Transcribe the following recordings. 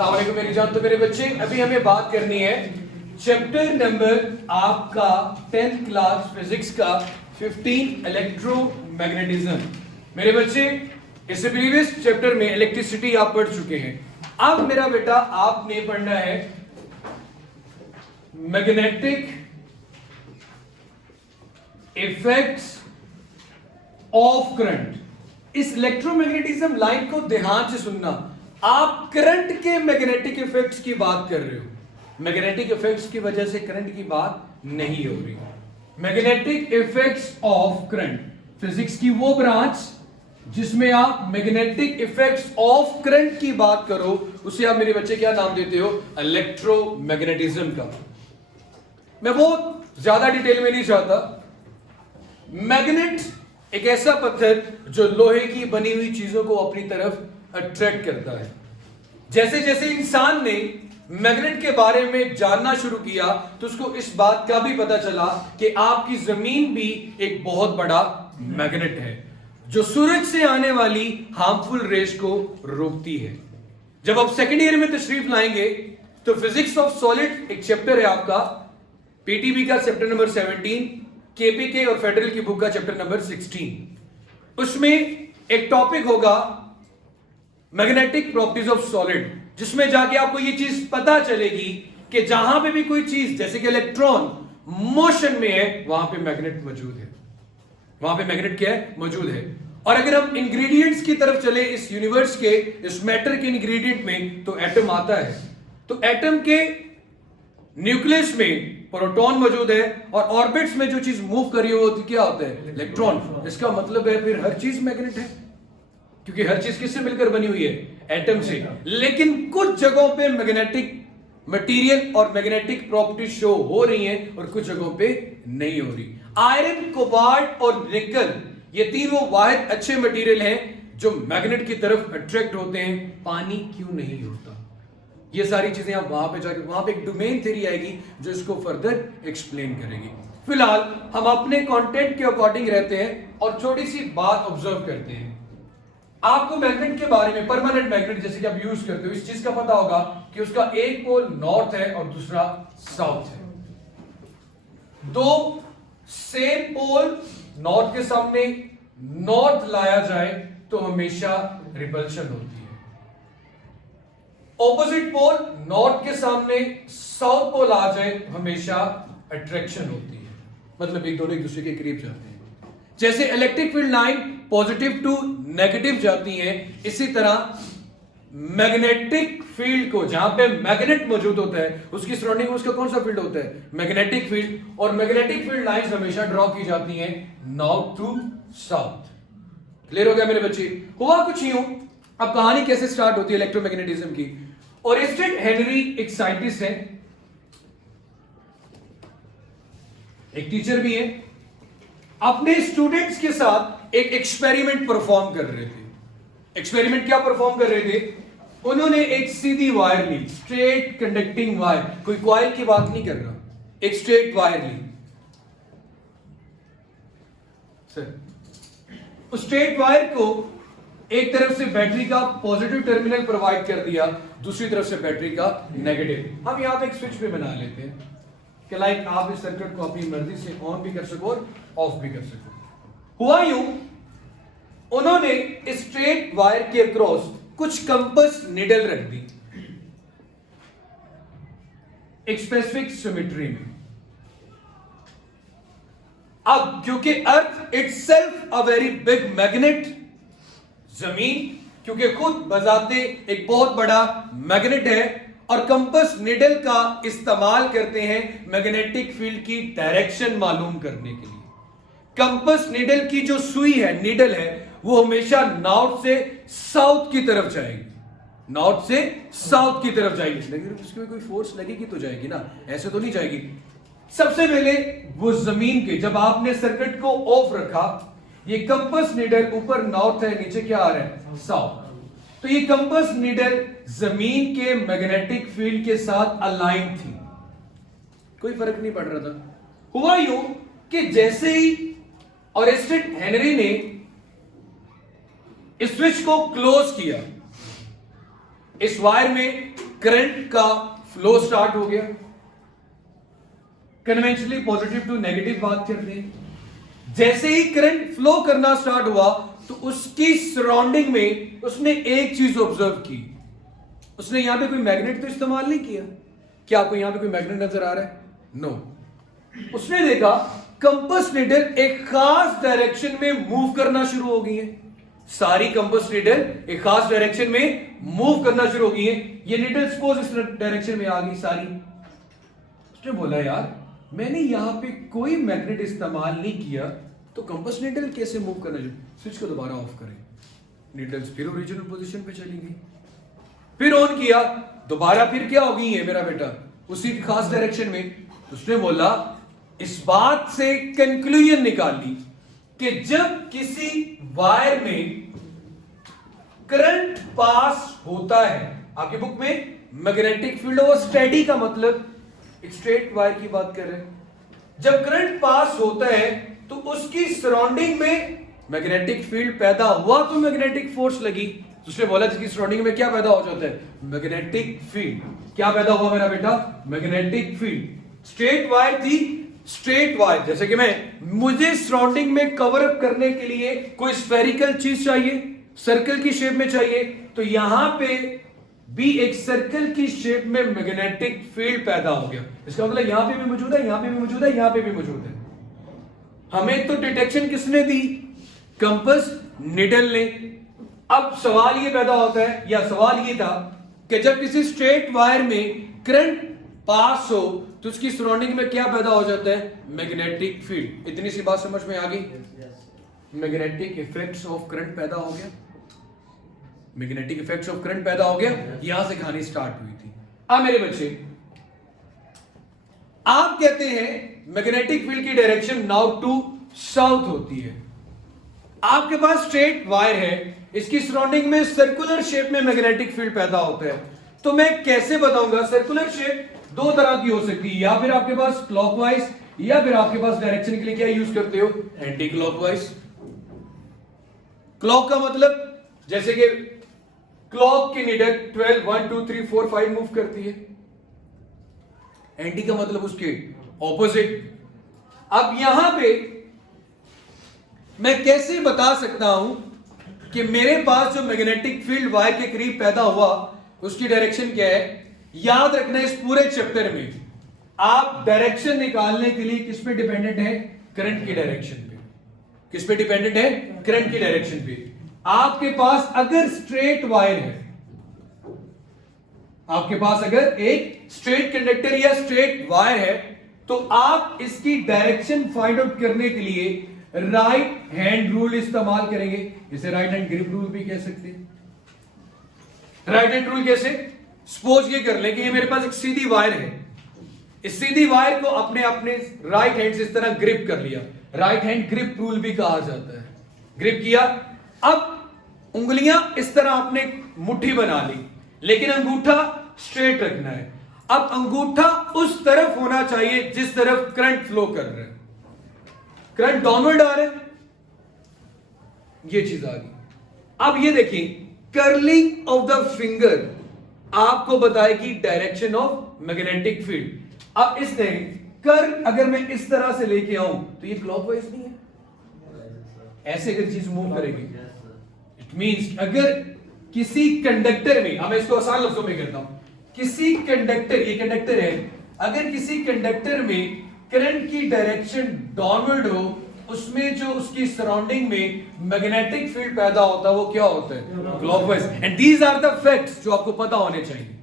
अस्सलाम वालेकुम मेरी जान। तो मेरे बच्चे अभी हमें बात करनी है चैप्टर नंबर आपका 10th क्लास फिजिक्स का 15 इलेक्ट्रोमैग्नेटिज्म। मेरे बच्चे इससे प्रीवियस चैप्टर में इलेक्ट्रिसिटी आप पढ़ चुके हैं। अब मेरा बेटा आपने पढ़ना है मैग्नेटिक इफेक्ट्स ऑफ करंट। इस इलेक्ट्रोमैग्नेटिज्म लाइन को ध्यान से सुनना। आप करंट के मैग्नेटिक इफेक्ट्स की बात कर रहे हो, मैग्नेटिक इफेक्ट्स की वजह से करंट की बात नहीं हो रही। Magnetic effects of current, physics की वो ब्रांच जिसमें आप मैग्नेटिक इफेक्ट्स ऑफ करंट की बात करो, उसे आप मेरे बच्चे क्या नाम देते हो? इलेक्ट्रोमैग्नेटिज्म का। मैं बहुत ज्यादा डिटेल में नहीं चाहता। मैग्नेट एक ऐसा पत्थर जो लोहे की बनी हुई चीजों को अपनी तरफ अट्रैक्ट करता है। जैसे जैसे इंसान ने मैग्नेट के बारे में जानना शुरू किया तो उसको इस बात का भी पता चला कि आपकी जमीन भी एक बहुत बड़ा मैग्नेट है जो सूरज से आने वाली हार्मफुल रेस को रोकती है। जब आप सेकेंड ईयर में तशरीफ लाएंगे तो फिजिक्स ऑफ सॉलिड एक चैप्टर है आपका, पीटीबी का चैप्टर नंबर 17, केपीके और फेडरल की बुक का चैप्टर नंबर 16। उसमें एक टॉपिक होगा मैग्नेटिक प्रॉपर्टीज ऑफ सॉलिड, जिसमें जाके आपको ये चीज पता चलेगी कि जहां पे भी कोई चीज जैसे कि इलेक्ट्रॉन मोशन में है वहां पे मैग्नेट मौजूद है। वहां पे मैग्नेट क्या है? मौजूद है। और अगर हम इंग्रेडिएंट्स की तरफ चले इस यूनिवर्स के, इस मैटर के इंग्रेडिएंट में, तो एटम आता है। तो एटम के न्यूक्लियस में प्रोटॉन मौजूद है और ऑर्बिट्स में जो चीज मूव कर रही है वो क्या होता है? इलेक्ट्रॉन। इसका मतलब है फिर हर चीज मैग्नेट है, क्योंकि हर चीज किससे मिलकर बनी हुई है? एटम से। लेकिन कुछ जगहों पे मैग्नेटिक मटेरियल और मैग्नेटिक प्रॉपर्टी शो हो रही हैं और कुछ जगहों पे नहीं हो रही। आयरन, कोबाल्ट और निकल, ये तीनों वाहिद अच्छे मटेरियल हैं जो मैग्नेट की तरफ अट्रैक्ट होते हैं। पानी क्यों नहीं होता? ये सारी चीजें आप वहां पे जाके, वहां पे एक डोमेन थ्योरी आएगी जो इसको फर्दर एक्सप्लेन करेगी। फिलहाल हम अपने कंटेंट के अकॉर्डिंग रहते हैं और छोटी सी बात ऑब्जर्व करते हैं। आपको मैग्नेट के बारे में, परमानेंट मैग्नेट जैसे कि आप यूज करते हो, इस चीज का पता होगा कि उसका एक पोल नॉर्थ है और दूसरा साउथ है। दो सेम पोल नॉर्थ के सामने नॉर्थ लाया जाए तो हमेशा रिपल्शन होती है। ऑपोजिट पोल नॉर्थ के सामने साउथ पोल आ जाए तो हमेशा अट्रैक्शन होती है, मतलब एक दोनों एक दूसरे के करीब जाते हैं। जैसे electric field line positive to negative जाती है, इसी तरह मैग्नेटिक फील्ड को, जहां पे मैग्नेट मौजूद होता है उसकी सराउंडिंग में उसका कौन सा फील्ड होता है? Magnetic field. और मैग्नेटिक फील्ड लाइंस हमेशा ड्रॉ की जाती हैं नॉर्थ टू साउथ। क्लियर हो गया मेरे बच्चे? हुआ कुछ यूं। अब कहानी कैसे स्टार्ट होती है इलेक्ट्रोमैग्नेटिज्म की। ओरेस्टेड हेनरी एक साइंटिस्ट है, एक टीचर भी है, अपने स्टूडेंट्स के साथ एक एक्सपेरिमेंट परफॉर्म कर रहे थे। एक्सपेरिमेंट क्या परफॉर्म कर रहे थे? उन्होंने एक सीधी वायर ली, स्ट्रेट कंडक्टिंग वायर, कोई कॉइल की बात नहीं कर रहा, एक स्ट्रेट वायर ली। सर उस स्ट्रेट वायर को एक तरफ से बैटरी का पॉजिटिव टर्मिनल प्रोवाइड कर दिया, दूसरी तरफ से बैटरी का नेगेटिव। हम यहां पे एक स्विच भी बना लेते हैं कि लाइक आप इस सर्किट को अपनी मर्जी से ऑन भी कर सको और ऑफ भी कर सको। हुआ यूं, उन्होंने स्ट्रेट वायर के अक्रॉस कुछ कंपास निडल रख दी एक स्पेसिफिक सिमेट्री में। अब क्योंकि अर्थ itself a very big magnet, जमीन क्योंकि खुद बजाते एक बहुत बड़ा मैग्नेट है, और कंपास निडल का इस्तेमाल करते हैं मैग्नेटिक फील्ड की डायरेक्शन मालूम करने के लिए। कंपास निडल की जो सुई है, निडल है, वो हमेशा नॉर्थ से साउथ की तरफ जाएगी, नॉर्थ से साउथ की तरफ जाएगी। लेकिन उसमें कोई फोर्स लगेगी तो जाएगी ना, ऐसे तो नहीं जाएगी। सबसे पहले वो जमीन के, जब आपने सर्किट को ऑफ रखा, ये कंपास निडल ऊपर नॉर्थ है, नीचे क्या आ रहा है? साउथ। तो ये कंपास निडल जमीन के मैग्नेटिक फील्ड के साथ अलाइन थी, कोई फर्क नहीं पड़ रहा था। हुआ यूं कि जैसे ही ओरेस्टेड हेनरी ने इस स्विच को क्लोज किया, इस वायर में करंट का फ्लो स्टार्ट हो गया। कन्वेंशनली पॉजिटिव टू नेगेटिव बात करते हैं। जैसे ही करंट फ्लो करना स्टार्ट हुआ तो उसकी सराउंडिंग में उसने एक चीज ऑब्जर्व की। उसने यहां पे कोई मैग्नेट तो इस्तेमाल नहीं किया। क्या आपको यहां पे कोई मैग्नेट नजर आ रहा है? नो। उसने देखा कंपास नीडल एक खास डायरेक्शन में मूव करना शुरू हो गई है। सारी कंपास नीडल एक खास डायरेक्शन में मूव करना शुरू हो गई है। ये नीडल सपोज इस डायरेक्शन में आ गई सारी। उसने बोला यार मैंने यहां पे कोई मैग्नेट इस्तेमाल नहीं किया तो कंपास नीडल कैसे मूव करना शुरू? स्विच को दोबारा ऑफ करें, नीडल्स फिर ओरिजिनल पोजीशन पे चली गई। फिर ऑन किया, दोबारा फिर क्या हो गई है मेरा बेटा उसी खास डायरेक्शन में। उसने बोला इस बात से कंक्लूजन निकाल ली कि जब किसी वायर में करंट पास होता है, आपकी बुक में मैग्नेटिक फील्ड और स्टेडी का मतलब एक स्ट्रेट वायर की बात कर रहे हैं। जब करंट पास होता है तो उसकी सराउंडिंग में मैग्नेटिक फील्ड पैदा हुआ तो मैग्नेटिक फोर्स लगी। उसने बोला जिसकी सराउंडिंग में क्या पैदा हो जाता है? Magnetic field. क्या पैदा हुआ मेरा बेटा? Magnetic field. स्ट्रेट वायर थी, स्ट्रेट वायर जैसे कि मुझे सराउंडिंग में कवर अप करने के लिए कोई स्फेरिकल चीज चाहिए, सर्कल की शेप में चाहिए, तो यहां पे भी एक सर्कल की शेप में मैग्नेटिक फील्ड पैदा हो गया। इसका मतलब यहां पे भी मौजूद है, यहां पे भी मौजूद है, यहां पे भी मौजूद है। हमें तो डिटेक्शन किसने दी? कंपास निडल ने। अब सवाल ये पैदा होता है या सवाल ये था कि जब किसी स्ट्रेट वायर में करंट पास हो तो उसकी सराउंडिंग में क्या पैदा हो जाता है? Magnetic field. इतनी सी बात समझ में आ गई? मैग्नेटिक इफेक्ट्स ऑफ करंट पैदा हो गया। मैग्नेटिक इफेक्ट्स ऑफ करंट पैदा हो गया। यहां से कहानी स्टार्ट हुई थी। अब मेरे बच्चे आप कहते हैं मैग्नेटिक फील्ड की डायरेक्शन नॉर्थ टू साउथ होती है। आपके पास स्ट्रेट वायर है, इसकी सराउंडिंग में सर्कुलर शेप में मैग्नेटिक फील्ड पैदा होता है। तो मैं कैसे बताऊंगा? सर्कुलर शेप दो तरह की हो सकती है, या फिर आपके पास क्लॉकवाइज या फिर आपके पास डायरेक्शन के लिए क्या यूज करते हो? Anti clockwise. क्लॉक का मतलब जैसे कि क्लॉक की नीडल 12 1 2 3 4 5 मूव करती है। एंटी का मतलब उसके ऑपोजिट। अब यहां पे मैं कैसे बता सकता हूं कि मेरे पास जो मैग्नेटिक फील्ड वायर के करीब पैदा हुआ उसकी डायरेक्शन क्या है? याद रखना इस पूरे चैप्टर में आप डायरेक्शन निकालने के लिए किस पे डिपेंडेंट है? करंट की डायरेक्शन पे। किस पे डिपेंडेंट है? करंट की डायरेक्शन पे। आपके पास अगर स्ट्रेट वायर है, आपके पास अगर एक स्ट्रेट कंडक्टर या स्ट्रेट वायर है तो आप इसकी डायरेक्शन फाइंड आउट करने के लिए राइट हैंड रूल इस्तेमाल करेंगे। इसे राइट हैंड ग्रिप रूल भी कह सकते हैं। राइट हैंड रूल कैसे? सपोज ये कर ले कि ये मेरे पास एक सीधी वायर है, इस सीधी वायर को अपने अपने राइट हैंड से इस तरह ग्रिप कर लिया। राइट हैंड ग्रिप रूल भी कहा जाता है। ग्रिप किया, अब उंगलियां इस तरह आपने मुट्ठी बना ली, लेकिन अंगूठा स्ट्रेट रखना है। अब अंगूठा उस तरफ होना चाहिए जिस तरफ करंट फ्लो कर रहा है। करंट डाउनवर्ड आ रहा है, ये चीज आ गई। अब ये देखिए, कर्लिंग ऑफ द फिंगर आपको बताएगी डायरेक्शन ऑफ मैग्नेटिक फील्ड। अब इसने कर अगर मैं इस तरह से लेके आऊं तो ये क्लॉकवाइज नहीं है, ऐसे अगर चीज मूव करेगी। इट मींस अगर किसी कंडक्टर में, मैं इसको आसान लफ्जों में करता हूं, किसी कंडक्टर, ये कंडक्टर है, अगर किसी कंडक्टर में करंट की डायरेक्शन डाउनवर्ड हो, उसमें जो उसकी सराउंडिंग में मैग्नेटिक फील्ड पैदा होता है वो क्या होता है? Clockwise. And these are the facts जो आपको पता होने चाहिए।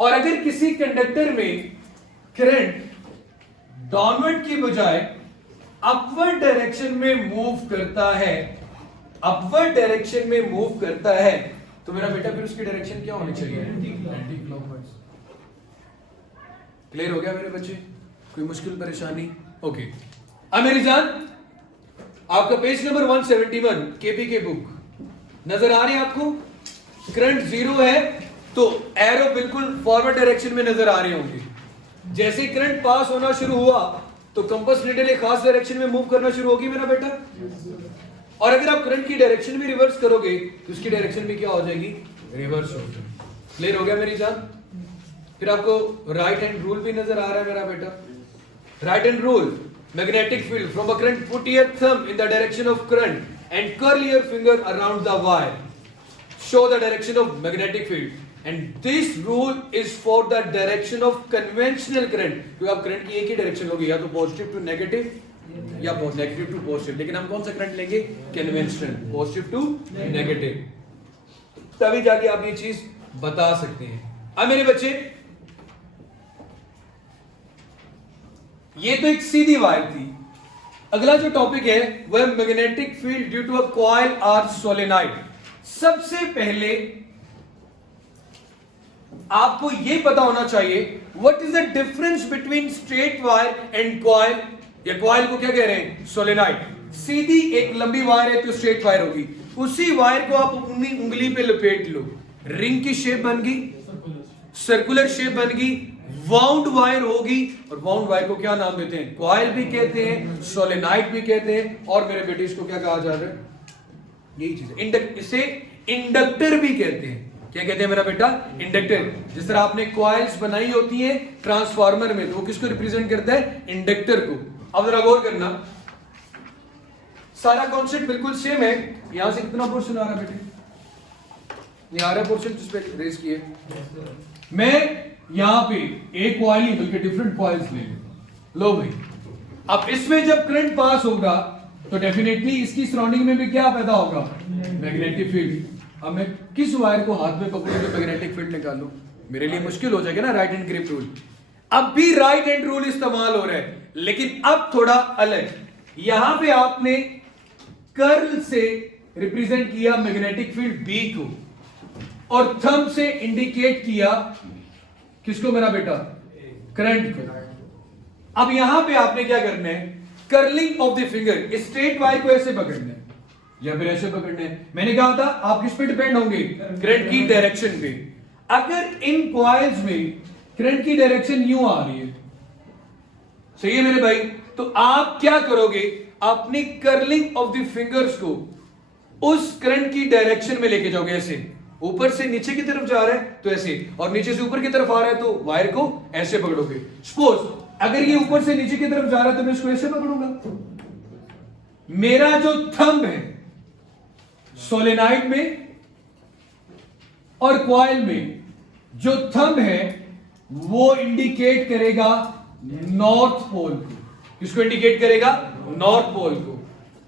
और अगर किसी कंडक्टर में करंट डाउनवर्ड की बजाय अपवर्ड डायरेक्शन में मूव करता है, अपवर्ड डायरेक्शन में मूव करता है, तो मेरा बेटा फिर उसकी डायरेक्शन क्या होनी चाहिए? Anti clockwise. क्लियर हो गया मेरे बच्चे? कोई मुश्किल परेशानी? ओके। अब मेरी जान, आपका पेज नंबर 171 केपी बुक नजर आ रही है आपको? करंट जीरो है तो एरो बिल्कुल फॉरवर्ड डायरेक्शन में नजर आ रहे होंगे। जैसे ही करंट पास होना शुरू हुआ तो कंपास नीडल एक खास डायरेक्शन में मूव करना शुरू होगी मेरा बेटा। और अगर आप करंट की डायरेक्शन भी रिवर्स करोगे तो उसकी डायरेक्शन भी क्या हो जाएगी? रिवर्स हो जाएगी। क्लियर हो गया मेरी जान? फिर आपको राइट हैंड रूल भी नजर आ रहा है मेरा बेटा. Right hand rule, magnetic field from a current, put your thumb in the direction of current and curl your finger around the wire, show the direction of magnetic field. And this rule is for the direction of conventional current. क्योंकि आप current की एक ही direction लोगे, या तो positive to negative या negative to positive. लेकिन हम कौन सा करंट लेंगे? Conventional, positive to negative. तभी जाके आप ये चीज बता सकते हैं. अब मेरे बच्चे, ये तो एक सीधी वायर थी. अगला जो टॉपिक है वह magnetic field due to a coil और सोलेनॉइड. सबसे पहले आपको यह पता होना चाहिए what is the difference between straight wire and coil. या कॉइल को क्या कह रहे हैं? सोलेनॉइड. सीधी एक लंबी वायर है तो स्ट्रेट वायर होगी. उसी वायर को आप अपनी उंगली पे लपेट लो, रिंग की शेप बन गई, सर्कुलर शेप बन गई, वाउंड वायर होगी. और वाउंड वायर को क्या नाम देते हैं? कॉइल भी कहते हैं, सोलेनॉइड भी कहते हैं. और मेरे बेटे इसको क्या कहा जा रहा है? यही चीज है. इसे इंडक्टर भी कहते हैं. क्या कहते हैं मेरा बेटा? इंडक्टर. जिस तरह आपने कॉइल्स बनाई होती है ट्रांसफार्मर में, तो वो किसको रिप्रेजेंट करता है? इंडक्टर को. अब जरा गौर करना, सारा कॉन्सेप्ट बिल्कुल सेम है. यहां से कितना पोर्शन आ रहा है बेटे? ये आ रहा है पोर्शन जिस पे रेस किए. मैं यहां पे एक कॉइल ही बल्कि डिफरेंट कॉइल्स ले लूंगा. लो भाई, अब इसमें जब करंट पास होगा तो डेफिनेटली इसकी सराउंडिंग में भी क्या पैदा होगा? Magnetic field. अब मैं किस वायर को हाथ में पकड़ूं तो मैग्नेटिक फील्ड निकालूं? मेरे लिए मुश्किल हो जाएगा ना राइट हैंड ग्रिप रूल. अब भी राइट हैंड रूल इस्तेमाल हो रहा है, लेकिन अब थोड़ा अलग. यहां पे आपने कर्ल से रिप्रेजेंट किया मैग्नेटिक फील्ड बी को, और थंब से इंडिकेट किया किसको मेरा बेटा? करंट को. अब यहां पे आपने क्या करना है? Curling of the finger. Straight wire को ऐसे पकड़ना है या फिर ऐसे पकड़ना है. मैंने कहा था आप किस पे डिपेंड होंगे? करंट की डायरेक्शन पे. अगर इन कॉइल्स में करंट की डायरेक्शन यूं आ रही है, सही है मेरे भाई, तो आप क्या करोगे? अपनी कर्लिंग ऑफ द फिंगर्स को उस करंट की डायरेक्शन में लेके जाओगे. ऐसे ऊपर से नीचे की तरफ जा रहा है तो ऐसे, और नीचे से ऊपर की तरफ आ रहा है तो वायर को ऐसे पकड़ोगे. सपोज अगर ये ऊपर से नीचे की तरफ जा रहा है तो मैं इसको ऐसे पकड़ूंगा. मेरा जो थंब है सोलेनॉइड में और कॉइल में, जो थंब है वो इंडिकेट करेगा नॉर्थ पोल को. किसको इंडिकेट करेगा? नॉर्थ पोल को.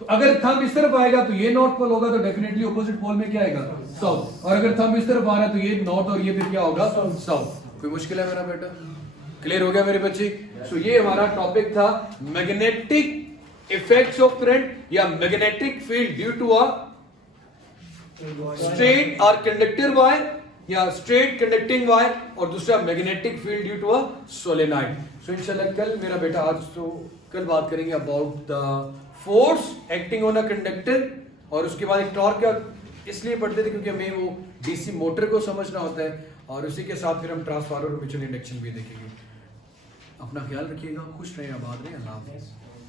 तो अगर थंब इस तरफ आएगा तो ये नॉर्थ पोल होगा, तो डेफिनेटली ऑपोजिट पोल में क्या आएगा? साउथ. और अगर थंब इस तरफ आ रहा है तो ये नॉर्थ और ये फिर क्या होगा? साउथ. कोई मुश्किल है मेरा बेटा? क्लियर हो गया मेरे बच्चे? सो ये हमारा टॉपिक था मैग्नेटिक इफेक्ट्स ऑफ करंट या magnetic field due to a straight और कंडक्टर वायर या स्ट्रेट कंडक्टिंग वायर, और दूसरा magnetic field due to a solenoid. So इंशाल्लाह कल मेरा बेटा, आज तो कल बात करेंगे about the force acting on a conductor, और उसके बाद एक टॉर्क का इसलिए पढ़ते थे क्योंकि हमें वो डीसी मोटर को समझना होता है, और उसी के साथ फिर हम ट्रांसफार्मर और म्यूचुअल इंडक्शन भी देखेंगे. अपना ख्याल रखिएगा, खुश रहें, आबाद रहें. अल्लाह हाफिज़.